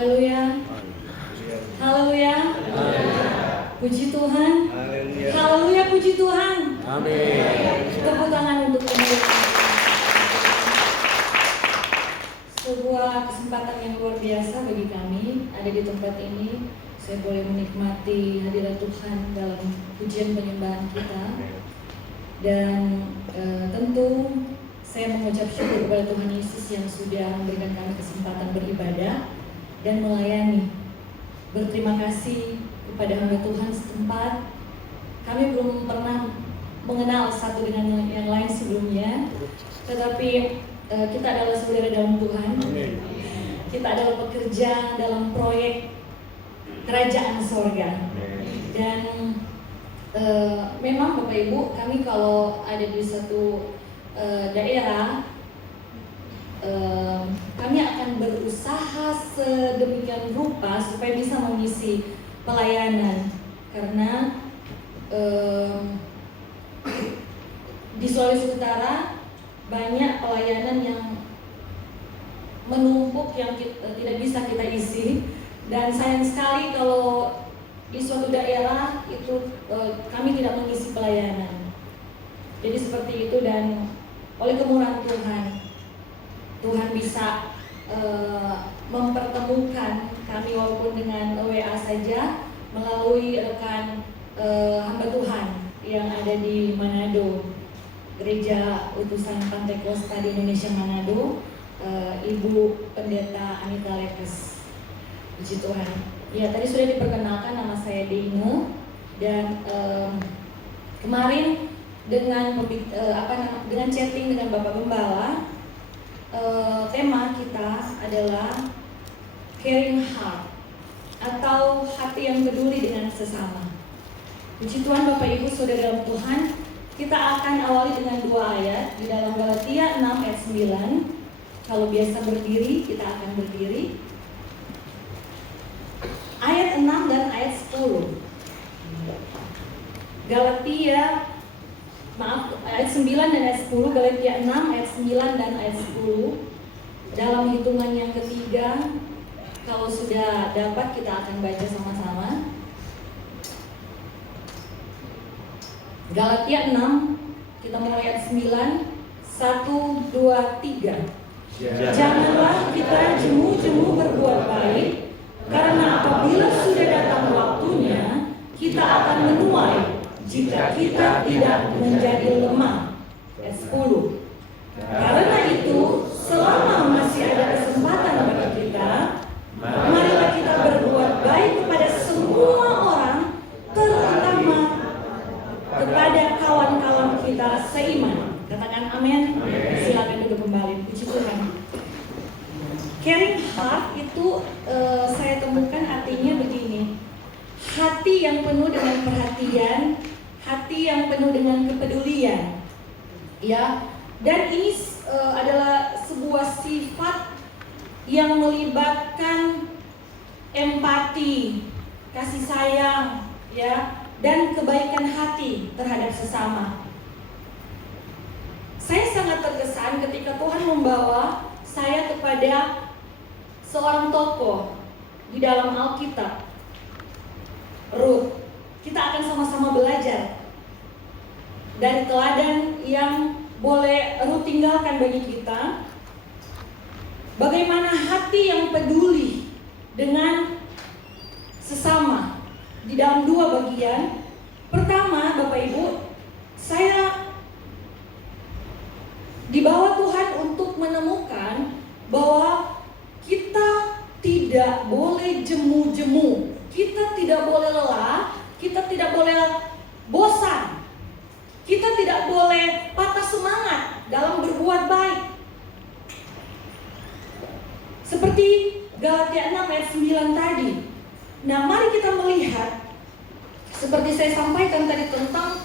Haleluya. Haleluya. Puji Tuhan. Haleluya, puji Tuhan. Amin. Tepuk tangan untuk Tuhan. Sebuah kesempatan yang luar biasa bagi kami ada di tempat ini. Saya boleh menikmati hadirat Tuhan dalam pujian penyembahan kita. Dan tentu saya mengucap syukur kepada Tuhan Yesus yang sudah memberikan kami kesempatan beribadah dan melayani. Berterima kasih kepada hamba Tuhan setempat. Kami belum pernah mengenal satu dengan yang lain sebelumnya, tetapi kita adalah saudara dalam Tuhan. Kita adalah pekerja dalam proyek kerajaan sorga. Dan memang Bapak Ibu, kami kalau ada di satu daerah, kami akan berusaha sedemikian rupa supaya bisa mengisi pelayanan, karena di Sulawesi Utara banyak pelayanan yang menumpuk yang tidak bisa kita isi, dan sayang sekali kalau di suatu daerah itu kami tidak mengisi pelayanan. Jadi seperti itu, dan oleh kemurahan Tuhan bisa mempertemukan kami walaupun dengan WA saja melalui rekan hamba Tuhan yang ada di Manado, Gereja Utusan Pantai Kosta di Indonesia Manado, Ibu Pendeta Anita Lekes. Puji Tuhan. Ya, tadi sudah diperkenalkan, nama saya Deino, dan kemarin dengan chatting dengan Bapak Gembala, tema kita adalah caring heart atau hati yang peduli dengan sesama. Puji Tuhan Bapak Ibu Saudara dalam Tuhan, kita akan awali dengan 2 ayat di dalam Galatia 6 ayat 9. Kalau biasa berdiri, kita akan berdiri. Ayat 6 dan ayat 10. Ayat 9 dan ayat 10, Galatia 6 ayat 9 dan ayat 10. Dalam hitungan yang ketiga, kalau sudah dapat kita akan baca sama-sama. Galatia 6, kita mulai ayat 9. 1, 2, 3. Janganlah kita jemu-jemu berbuat baik, karena apabila sudah datang waktunya, kita akan menuai jika kita tidak menjadi lemah. Ayat 10. Karena itu, selama masih ada kesempatan bagi kita, marilah kita berbuat baik kepada semua orang, terutama kepada kawan-kawan kita seiman. Katakan amin. Silakan duduk kembali. Puji Tuhan. Caring heart itu saya temukan artinya begini: hati yang penuh dengan perhatian, hati yang penuh dengan kepedulian, ya. Dan ini adalah sebuah sifat yang melibatkan empati, kasih sayang, ya, dan kebaikan hati terhadap sesama. Saya sangat terkesan ketika Tuhan membawa saya kepada seorang tokoh di dalam Alkitab, Rut. Kita akan sama-sama belajar dari teladan yang boleh Rut tinggalkan bagi kita. Bagaimana hati yang peduli dengan sesama di dalam 2 bagian. Pertama, Bapak Ibu, saya dibawa Tuhan untuk menemukan bahwa kita tidak boleh jemu-jemu, kita tidak boleh lelah, kita tidak boleh bosan, kita tidak boleh patah semangat dalam berbuat baik. Seperti Galatia 6 ayat 9 tadi. Nah, mari kita melihat, seperti saya sampaikan tadi tentang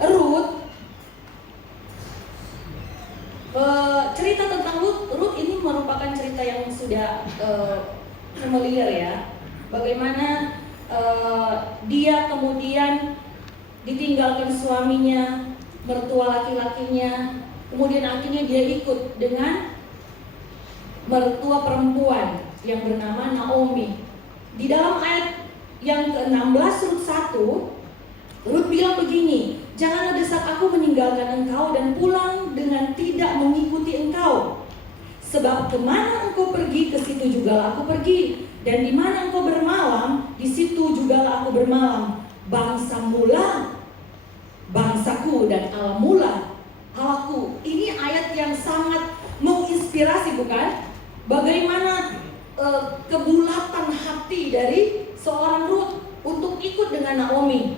Rut. Cerita tentang Rut ini merupakan cerita yang sudah familiar, ya. Bagaimana dia kemudian ditinggalkan suaminya, mertua laki-lakinya, kemudian akhirnya dia ikut dengan mertua perempuan yang bernama Naomi. Di dalam ayat yang ke-16 Rut 1, Rut bilang begini, "Janganlah desak aku meninggalkan engkau dan pulang dengan tidak mengikuti engkau. Sebab kemana engkau pergi, ke situ jugalah aku pergi. Dan di mana engkau bermalam, di situ jugalah aku bermalam. Bangsamulah bangsaku dan Allahmulah Allahku." Ini ayat yang sangat menginspirasi, bukan? Bagaimana kebulatan hati dari seorang Rut untuk ikut dengan Naomi.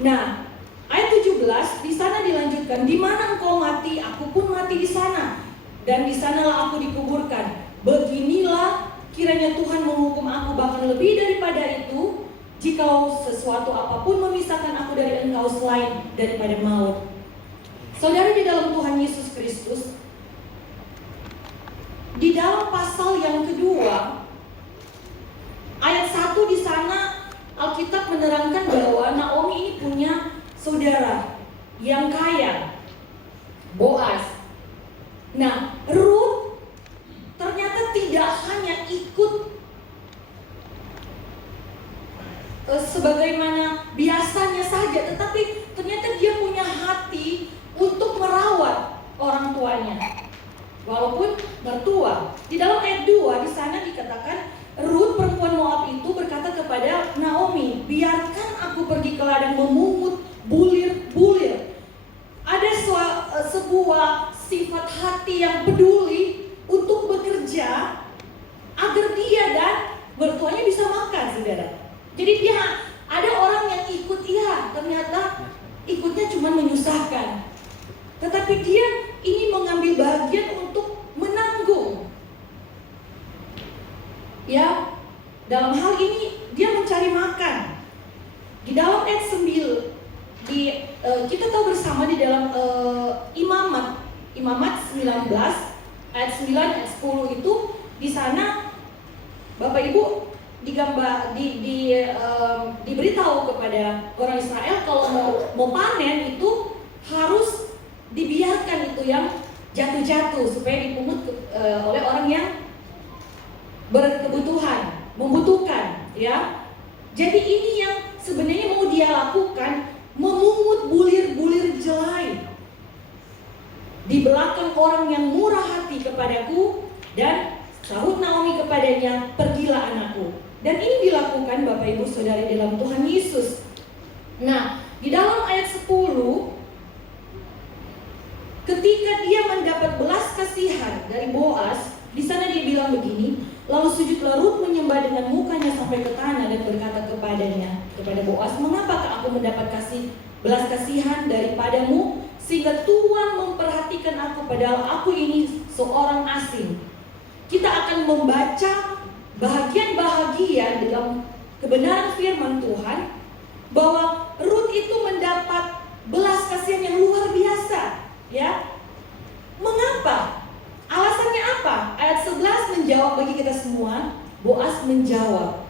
Nah, ayat 17 di sana dilanjutkan, "Di mana engkau mati, aku pun mati di sana, dan di sanalah aku dikuburkan. Beginilah kiranya Tuhan menghukum aku, bahkan lebih daripada itu, jikalau sesuatu apapun memisahkan aku dari engkau selain daripada maut." Saudara di dalam Tuhan Yesus Kristus, di dalam pasal yang kedua, ayat 1 di sana Alkitab menerangkan bahwa Naomi ini punya saudara yang kaya, Boaz. Nah, Rut ternyata tidak hanya ikut sebagaimana biasanya saja, tetapi ternyata dia punya hati untuk merawat orang tuanya, walaupun mertua. Di dalam ayat 2 di sana dikatakan, Rut perempuan Moab itu berkata kepada Naomi, "Biarkan aku pergi ke ladang memungut bulir-bulir." Ada sebuah sifat hati yang peduli untuk bekerja agar dia dan mertuanya bisa makan, saudara. Jadi dia ada orang yang ikut, ya ternyata ikutnya cuma menyusahkan, tetapi dia ini mengambil bagian untuk menanggung. Ya, dalam hal ini dia mencari makan. Di dalam ayat 9 kita tahu bersama di dalam Imamat 19 ayat 9 ayat 10 itu di sana Bapak Ibu diberitahu kepada orang Israel kalau mau panen itu harus dibiarkan itu yang jatuh-jatuh supaya dipungut oleh orang yang berkebutuhan, membutuhkan, ya. Jadi ini yang sebenarnya mau dia lakukan, memungut bulir-bulir jelai di belakang orang yang murah hati kepadaku. Dan sahut Naomi kepadanya, "Pergilah anakku." Dan ini dilakukan Bapak Ibu Saudara dalam Tuhan Yesus. Nah, di dalam ayat 10, ketika dia mendapat belas kasihan dari Boaz, di sana dia bilang begini, "Lalu sujudlah Rut menyembah dengan mukanya sampai ke tanah dan berkata kepada Boaz, 'Mengapakah aku mendapat belas kasihan daripadamu sehingga Tuhan memperhatikan aku, padahal aku ini seorang asing?'" Kita akan membaca bahagian-bahagian dalam kebenaran firman Tuhan bahwa Rut itu mendapat belas kasihan yang luar biasa, ya. Mengapa? Alasannya apa? Ayat 11 menjawab bagi kita semua. Boaz menjawab,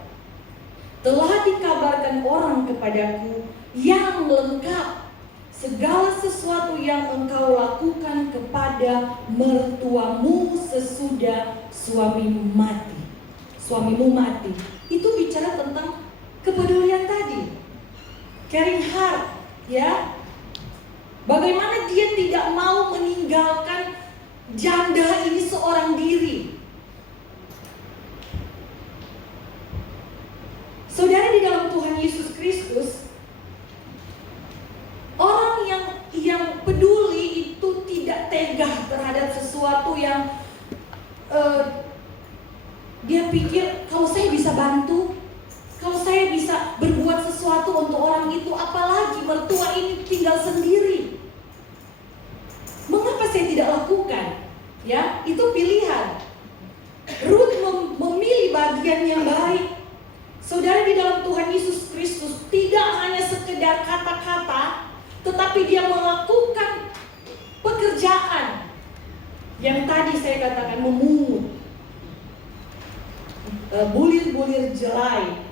"Telah dikabarkan orang kepadaku yang lengkap segala sesuatu yang engkau lakukan kepada mertuamu sesudah suamimu mati." Suamimu mati. Itu bicara tentang kepedulian tadi, caring heart, ya. Bagaimana dia tidak mau meninggalkan janda ini seorang diri. Saudara di dalam Tuhan Yesus Kristus, orang yang peduli itu tidak tega terhadap sesuatu yang dia pikir, kalau saya bisa bantu, kalau saya bisa berbuat sesuatu untuk orang itu, apalagi mertua ini tinggal sendiri, mengapa saya tidak lakukan? Ya, itu pilihan. Rut memilih bagian yang baik. Saudara di dalam Tuhan Yesus Kristus tidak hanya sekedar kata-kata, tetapi dia melakukan pekerjaan yang tadi saya katakan, memungut bulir-bulir jelai.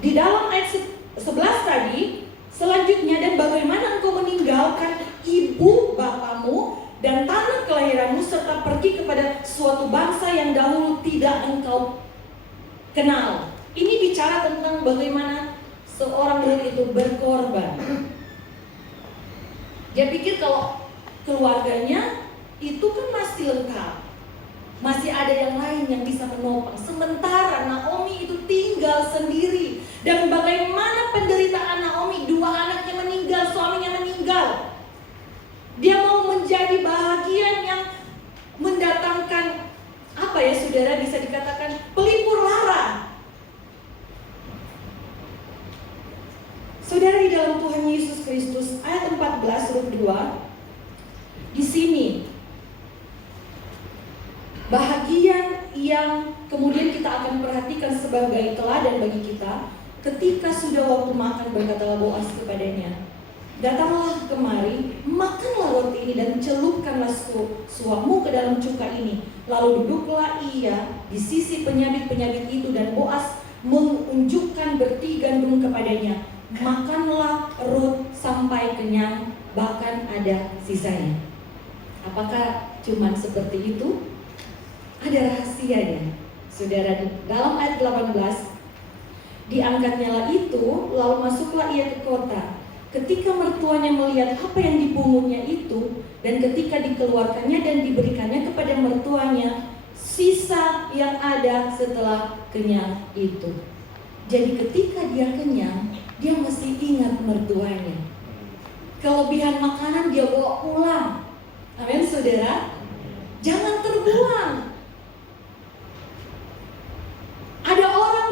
Di dalam ayat 11 tadi, selanjutnya, "Dan bagaimana engkau meninggalkan ibu bapamu dan tanah kelahiranmu serta pergi kepada suatu bangsa yang dahulu tidak engkau kenal. Ini bicara tentang bagaimana seorang Rut itu berkorban. Dia pikir kalau keluarganya itu kan masih lengkap, masih ada yang lain yang bisa menopang. Sementara Naomi itu tinggal sendiri. Dan bagaimana penderitaan Naomi, 2 anaknya meninggal, suaminya meninggal. Dia mau menjadi bahagian yang mendatangkan, apa ya saudara, bisa dikatakan pelipur lara. Saudara, di dalam Tuhan Yesus Kristus, ayat 14 huruf 2, di sini bahagian yang kemudian kita akan perhatikan sebagai teladan bagi kita. Ketika sudah waktu makan, berkatalah Boas kepadanya, datanglah kemari, makanlah roti ini dan celupkanlah suapmu ke dalam cuka ini. Lalu duduklah ia di sisi penyabit-penyabit itu, dan Boas menunjukkan berti gandum kepadanya. Makanlah Rut sampai kenyang, bahkan ada sisanya. Apakah cuman seperti itu? Ada rahasianya, saudara. Dalam ayat 18, diangkatnyalah itu, lalu masuklah ia ke kota. Ketika mertuanya melihat apa yang dipungutnya itu, dan ketika dikeluarkannya dan diberikannya kepada mertuanya sisa yang ada setelah kenyang itu. Jadi ketika dia kenyang, dia masih ingat mertuanya. Kelebihan makanan dia bawa pulang. Amin, saudara. Jangan terbuang. Ada orang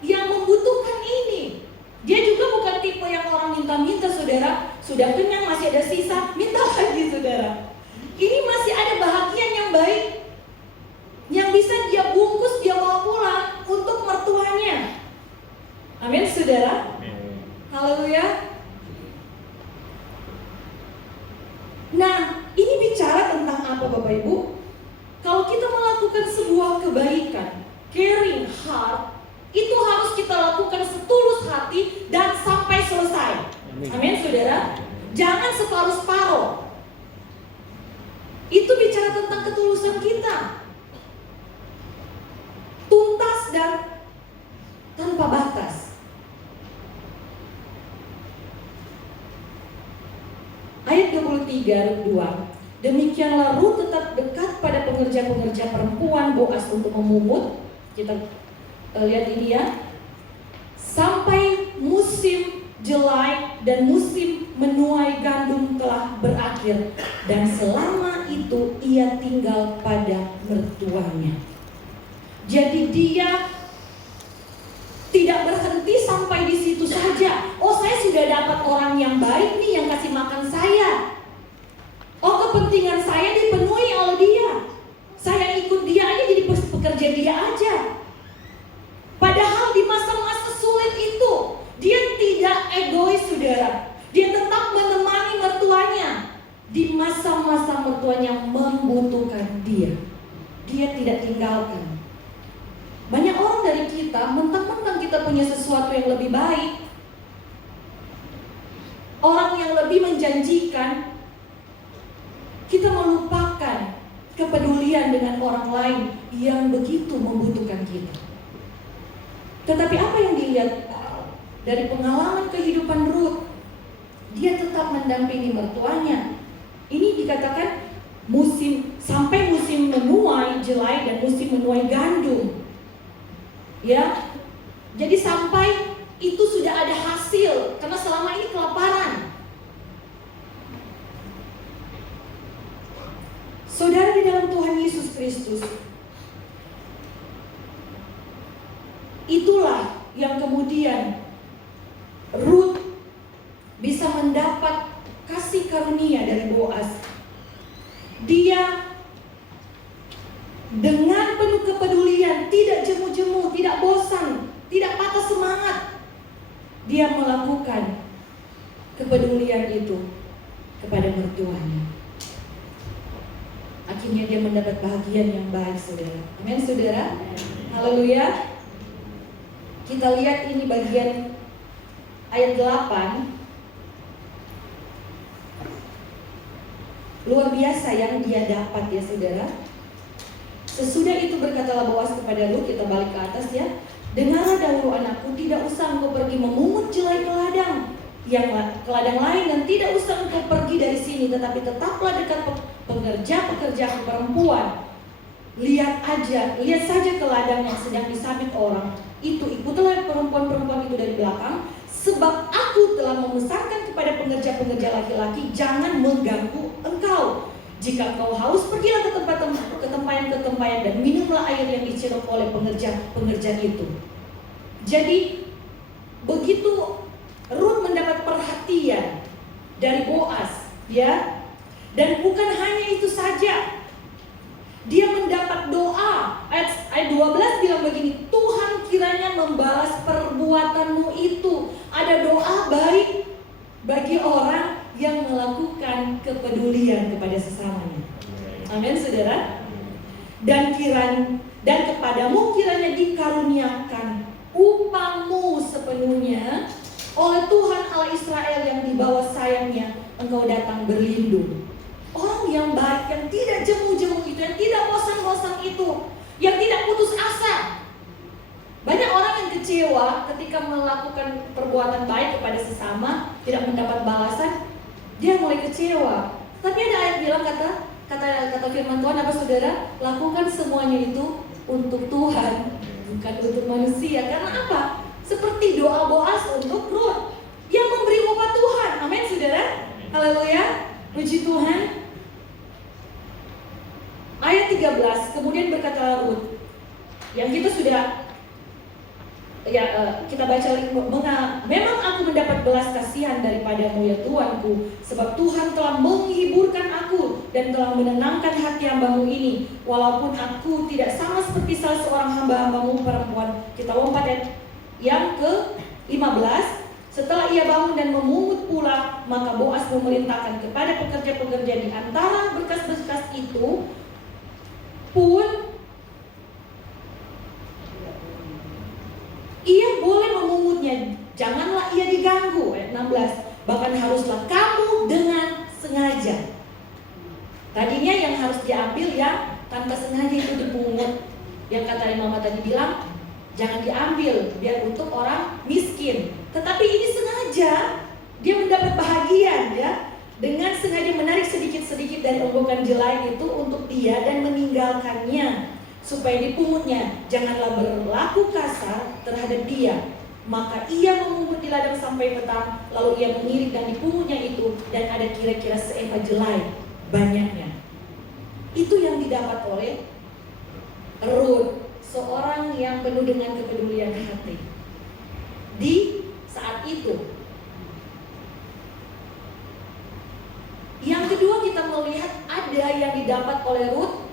yang membutuhkan ini. Dia juga bukan tipe yang orang minta-minta, saudara. Sudah kenyang, masih ada sisa, minta lagi, saudara. Ini masih ada bahagian yang baik yang bisa dia bungkus, dia bawa pulang untuk mertuanya. Amin, saudara. Haleluya. Nah, ini bicara tentang apa, Bapak Ibu? Kalau kita melakukan sebuah kebaikan, caring heart, itu harus kita lakukan setulus hati dan sampai selesai. Amin, saudara. Jangan separuh-separuh. Itu bicara tentang ketulusan kita. Tuntas dan tanpa batas. Ayat 23, 2. Demikianlah Rut tetap dekat pada pengerja-pengerja perempuan Boas untuk memungut. Kita lihat ini ya. Sampai musim jelai dan musim menuai gandum telah berakhir, dan selama itu ia tinggal pada mertuanya. Jadi dia tidak berhenti sampai di situ saja. Oh, saya sudah dapat orang yang baik nih yang kasih makan saya. Oh, kepentingan saya dipenuhi oleh dia. Saya ikut dia aja, jadi pekerja dia aja. Padahal di masa-masa sulit itu dia tidak egois, saudara. Dia tetap menemani mertuanya. Di masa-masa mertuanya membutuhkan dia, dia tidak tinggalkan. Banyak orang dari kita, mentang-mentang kita punya sesuatu yang lebih baik, orang yang lebih menjanjikan, kita melupakan kepedulian dengan orang lain yang begitu membutuhkan kita. Tetapi apa yang dilihat dari pengalaman kehidupan Rut? Dia tetap mendampingi mertuanya. Ini dikatakan sampai musim menuai jelai dan musim menuai gandum. Ya, jadi sampai itu sudah ada hasil, karena selama ini kelaparan. Saudara, di dalam Tuhan Yesus Kristus, itulah yang kemudian Rut bisa mendapat kasih karunia dari Boas. Dia dengan penuh kepedulian, tidak jemu-jemu, tidak bosan, tidak patah semangat, dia melakukan kepedulian itu kepada mertuanya. Akhirnya dia mendapat bahagian yang baik, saudara. Amin, saudara. Haleluya. Kita lihat ini bagian ayat 8. Luar biasa yang dia dapat, ya saudara. Sesudah itu berkatalah Boas kepada Rut, kita balik ke atas ya. Dengarlah dahulu anakku, tidak usah engkau pergi memungut jelai ke ladang lain, dan tidak usah engkau pergi dari sini, tetapi tetaplah dekat pekerja perempuan. Lihat saja ke ladang yang sedang disabit orang itu, ikutlah perempuan-perempuan itu dari belakang, sebab aku telah memesankan kepada pengerja-pengerja laki-laki, jangan mengganggu engkau. Jika engkau haus, pergilah ke tempayan dan minumlah air yang dicelup oleh pengerja itu. Jadi begitu Rut mendapat perhatian dari Boas, ya, dan bukan hanya itu saja, dia mendapat doa. Ayat 12 bilang begini, Tuhan kiranya membalas perbuatanmu itu. Ada doa baik bagi orang yang melakukan kepedulian kepada sesamanya. Amin, saudara. Dan kepadamu kiranya dikaruniakan upahmu sepenuhnya oleh Tuhan Allah Israel, yang di bawah sayapnya engkau datang berlindung. Orang yang baik, yang tidak jemu-jemu itu, yang tidak bosan-bosan itu, yang tidak putus asa. Banyak orang yang kecewa ketika melakukan perbuatan baik kepada sesama, tidak mendapat balasan, dia mulai kecewa. Tapi ada ayat bilang, kata firman Tuhan apa saudara? Lakukan semuanya itu untuk Tuhan, bukan untuk manusia. Karena apa? Seperti doa Boas untuk Rut, yang memberi upah Tuhan. Amin, saudara. Haleluya, puji Tuhan. Ayat 13, kemudian berkata Rut, yang kita sudah kita baca lagi, memang aku mendapat belas kasihan daripadamu ya Tuanku, sebab Tuhan telah menghiburkan aku dan telah menenangkan hati hambamu ini, walaupun aku tidak sama seperti salah seorang hamba-hambamu perempuan. Kita lompat ayat yang ke-15. Setelah ia bangun dan memungut pula, maka Boas memerintahkan kepada pekerja-pekerja di antara berkas-berkas itu pun ia boleh memungutnya, janganlah ia diganggu. Ayat 16, bahkan haruslah kamu dengan sengaja. Tadinya yang harus diambil ya tanpa sengaja itu dipungut. Yang kata Mama tadi bilang, jangan diambil biar untuk orang miskin. Tetapi ini sengaja, dia mendapat bahagian ya, dengan sengaja menarik sedikit-sedikit dari onggokan jelai itu untuk dia dan meninggalkannya supaya dipungutnya. Janganlah berlaku kasar terhadap dia. Maka ia memungut di ladang sampai petang, lalu ia mengirik dan dipungutnya itu, dan ada kira-kira seefa jelai banyaknya. Itu yang didapat oleh Rut, seorang yang penuh dengan kepedulian hati. Di saat itu, yang kedua kita melihat ada yang didapat oleh Rut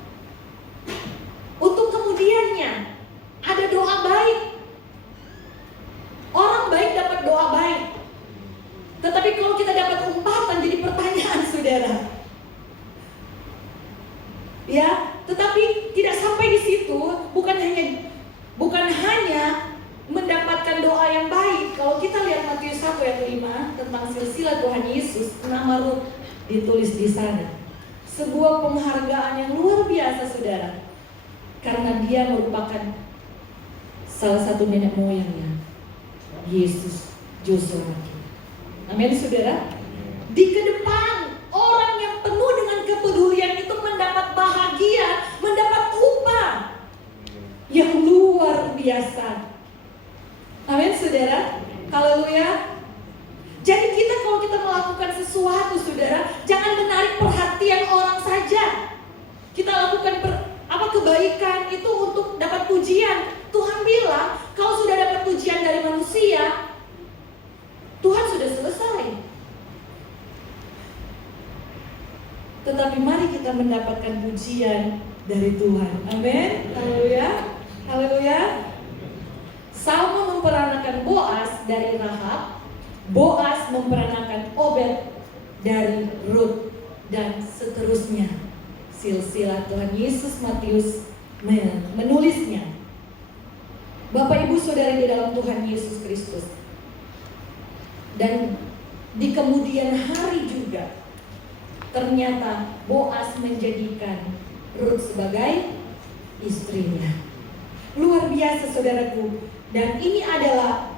untuk kemudiannya. Ada doa baik. Orang baik dapat doa baik. Tetapi kalau kita dapat umpatan, jadi pertanyaan saudara. Ya, tetapi tidak sampai di situ. Bukan hanya mendapatkan doa yang baik. Kalau kita lihat Matius 1 ayat 5 tentang silsilah Tuhan Yesus, nama Rut ditulis di sana. Sebuah penghargaan yang luar biasa saudara, karena dia merupakan salah satu nenek moyangnya Yesus Joshua. Amin saudara. Di kedepan orang yang penuh dengan kepedulian itu mendapat bahagia, mendapat upah yang luar biasa. Amin saudara. Haleluya. Jadi kalau kita melakukan sesuatu saudara, jangan menarik perhatian orang saja. Kita lakukan kebaikan itu untuk dapat pujian. Tuhan bilang, kalau sudah dapat pujian dari manusia, Tuhan sudah selesai. Tetapi mari kita mendapatkan pujian dari Tuhan. Amin. Haleluya. Haleluya. Salma memperanakan Boas dari Rahab, Boas memperanakan Obed dari Rut, dan seterusnya. Silsilah Tuhan Yesus Matius menulisnya. Bapak Ibu Saudara di dalam Tuhan Yesus Kristus. Dan di kemudian hari juga ternyata Boas menjadikan Rut sebagai istrinya. Luar biasa saudaraku. Dan ini adalah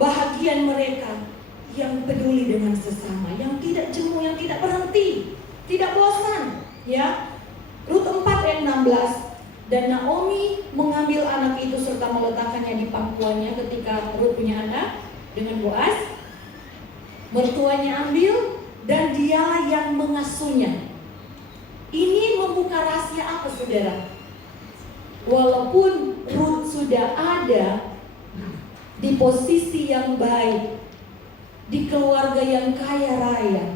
bahagian mereka yang peduli dengan sesama, yang tidak jemu, yang tidak berhenti, tidak bosan. Ya, Rut 4 ayat 16. Dan Naomi mengambil anak itu serta meletakkannya di pangkuannya ketika Rut punya anak dengan Boaz. Mertuanya ambil dan dialah yang mengasuhnya. Ini membuka rahasia apa saudara? Walaupun Rut sudah ada di posisi yang baik, di keluarga yang kaya raya,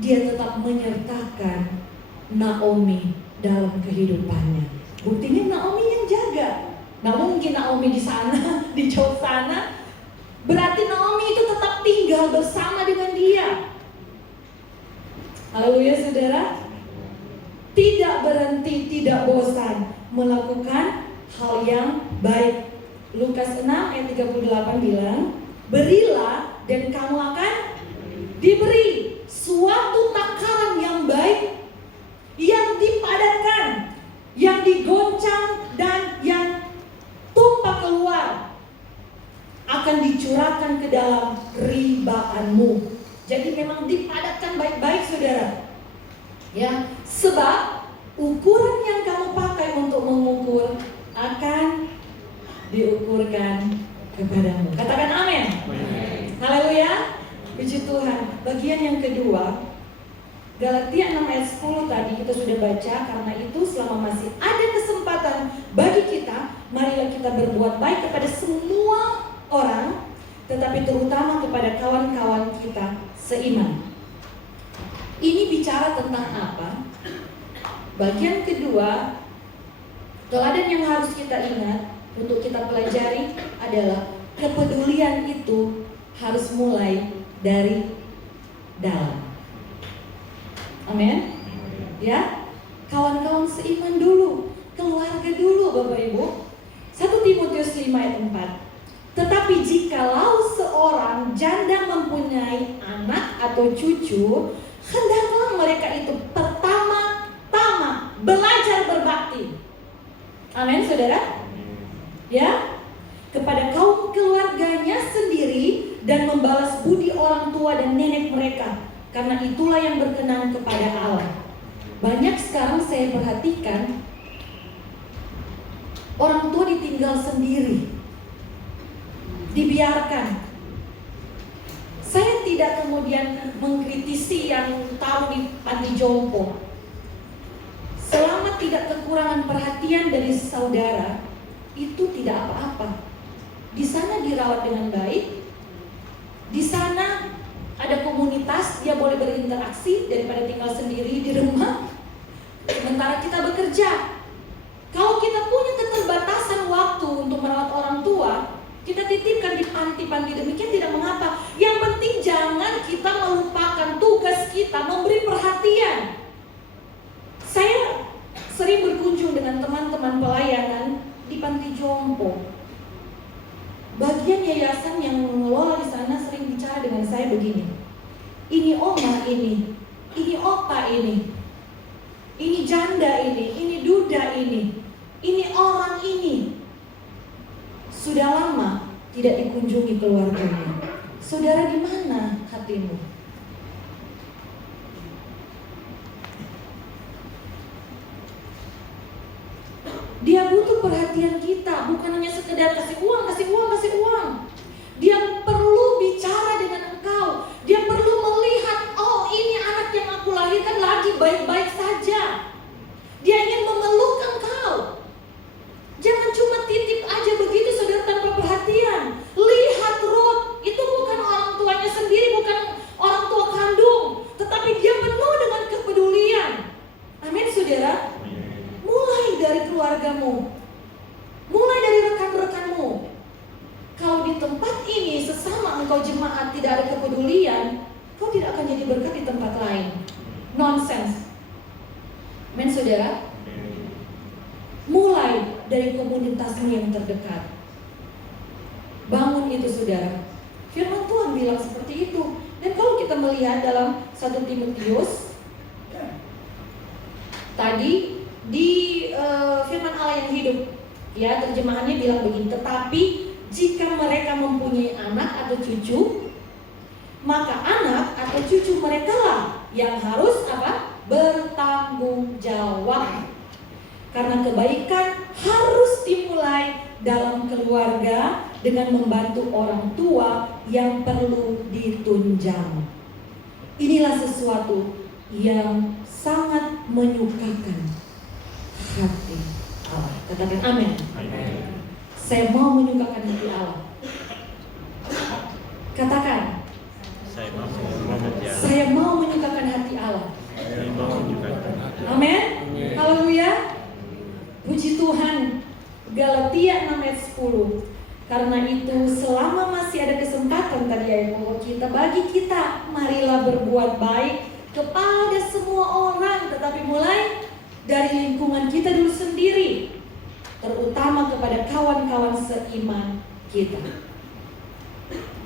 dia tetap menyertakan Naomi dalam kehidupannya. Buktinya Naomi yang jaga. Nah mungkin Naomi di sana, di jauh sana, berarti Naomi itu tetap tinggal bersama dengan dia. Haleluya saudara. Tidak berhenti, tidak bosan melakukan hal yang baik. Lukas 6 ayat 38 bilang, berilah dan kamu akan diberi suatu takaran yang baik, yang dipadatkan, yang digoncang dan yang tumpah keluar, akan dicurahkan ke dalam ribaanmu. Jadi memang dipadatkan baik-baik saudara. Ya, sebab ukuran yang kamu pakai untuk mengukur akan diukurkan kepadamu. Katakan amin. Haleluya. Puji Tuhan. Bagian yang kedua, Galatia 6 ayat 10 tadi kita sudah baca. Karena itu selama masih ada kesempatan bagi kita, marilah kita berbuat baik kepada semua orang, tetapi terutama kepada kawan-kawan kita seiman. Ini bicara tentang apa? Bagian kedua, teladan yang harus kita ingat untuk kita pelajari adalah kepedulian itu harus mulai dari dalam. Amin. Ya, kawan-kawan seiman dulu, keluarga dulu Bapak Ibu. 1 Timotius 5 ayat 4. Tetapi jikalau seorang janda mempunyai anak atau cucu, hendaklah mereka itu pertama-tama belajar berbakti. Amin saudara. Ya, kepada kaum keluarganya sendiri dan membalas budi orang tua dan nenek mereka, karena itulah yang berkenan kepada Allah. Banyak sekarang saya perhatikan orang tua ditinggal sendiri, dibiarkan. Saya tidak kemudian mengkritisi yang taruh di panti jompo. Selama tidak kekurangan perhatian dari saudara, itu tidak apa-apa. Di sana dirawat dengan baik. Di sana ada komunitas, dia boleh berinteraksi daripada tinggal sendiri di rumah. Sementara kita bekerja. Kalau kita punya keterbatasan waktu untuk merawat orang tua, kita titipkan di panti-panti, demikian tidak mengapa. Yang penting jangan kita melupakan tugas kita memberi perhatian. Saya sering berkunjung dengan teman-teman pelayanan di panti jompo. Bagian yayasan yang mengelola di sana sering bicara dengan saya begini. Ini oma ini opa ini janda ini duda ini orang ini. Sudah lama tidak dikunjungi keluarganya. Saudara, di mana hatimu? Dia butuh perhatian kita, bukan hanya sekedar kasih uang. Dia perlu bicara dengan engkau. Dia perlu melihat, oh ini anak yang aku lahirkan lagi baik-baik saja. Dia ingin memeluk engkau. Jangan cuma titip aja begitu saudara tanpa perhatian. Lihat Ruth, itu bukan orang tuanya sendiri, bukan orang tua kandung, tetapi dia penuh dengan kepedulian. Amin saudara. Mulai dari keluargamu, mulai dari rekan-rekanmu. Kalau di tempat ini sesama engkau jemaat tidak ada kepedulian, kau tidak akan jadi berkat di tempat lain. Nonsense. Amin saudara. Mulai dari komunitasmu yang terdekat. Bangun itu saudara. Firman Tuhan bilang seperti itu. Dan kalau kita melihat dalam 1 Timotius tadi di hidup. Ya, terjemahannya bilang begini, tetapi jika mereka mempunyai anak atau cucu, maka anak atau cucu mereka lah yang harus apa? Bertanggung jawab. Karena kebaikan harus dimulai dalam keluarga dengan membantu orang tua yang perlu ditunjang. Inilah sesuatu yang sangat menyukakan hati Allah. Katakan amin. Saya mau menyukakan hati Allah. Katakan, saya mau menyukakan hati Allah. Amin. Haleluya. Puji Tuhan. Galatia 6 ayat 10. Karena itu selama masih ada kesempatan, tadi ayat pokok kita, bagi kita marilah berbuat baik kepada semua orang, tetapi mulai dari lingkungan kita dulu sendiri, terutama kepada kawan-kawan seiman kita.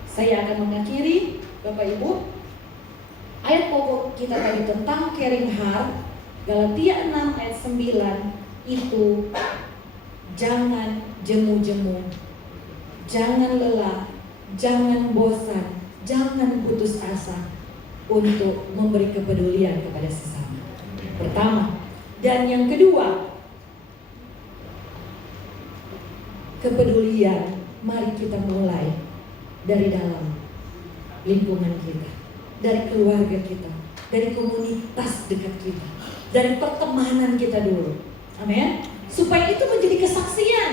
Saya akan mengakhiri, Bapak Ibu, ayat pokok kita tadi tentang caring heart, Galatia 6 ayat 9 itu, jangan jemu-jemu, jangan lelah, jangan bosan, jangan putus asa untuk memberi kepedulian kepada sesama. Pertama. Dan yang kedua, kepedulian mari kita mulai dari dalam lingkungan kita, dari keluarga kita, dari komunitas dekat kita, dari pertemanan kita dulu. Amin. Supaya itu menjadi kesaksian.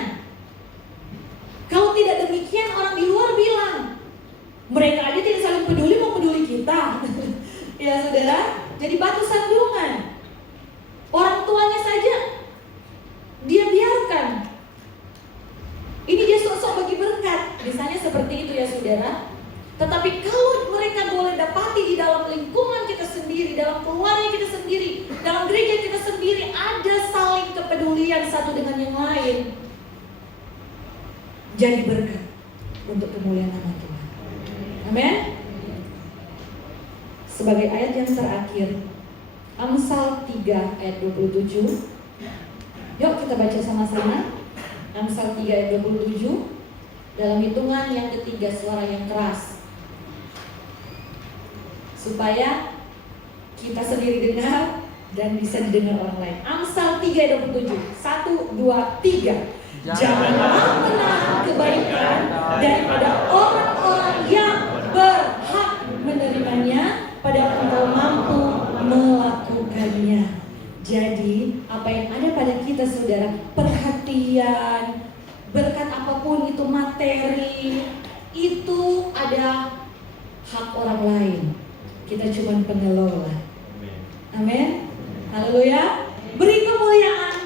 Kalau tidak demikian, orang di luar bilang, mereka aja tidak saling peduli, mau peduli kita. Ya saudara, jadi batu sandungan. Orang tuanya saja dia biarkan. Ini dia sok-sok bagi berkat. Misalnya seperti itu ya saudara. Tetapi kalau mereka boleh dapati di dalam lingkungan kita sendiri, dalam keluarga kita sendiri, dalam gereja kita sendiri, ada saling kepedulian satu dengan yang lain, jadi berkat untuk kemuliaan nama Tuhan. Amin. Sebagai ayat yang terakhir, Amsal 3 ayat 27. Yuk kita baca sama-sama. Amsal 3 ayat 27. Dalam hitungan yang ketiga, suara yang keras, supaya kita sendiri dengar dan bisa didengar orang lain. Amsal 3 ayat 27. 1, 2, 3. Janganlah menahan kebaikan daripada orang-orang yang berhak menerimanya, padahal engkau mampu melakukannya. Jadi apa yang ada pada kita saudara, perhatian, berkat apapun itu, materi, itu ada hak orang lain. Kita cuma pengelola. Amin. Haleluya. Beri kemuliaan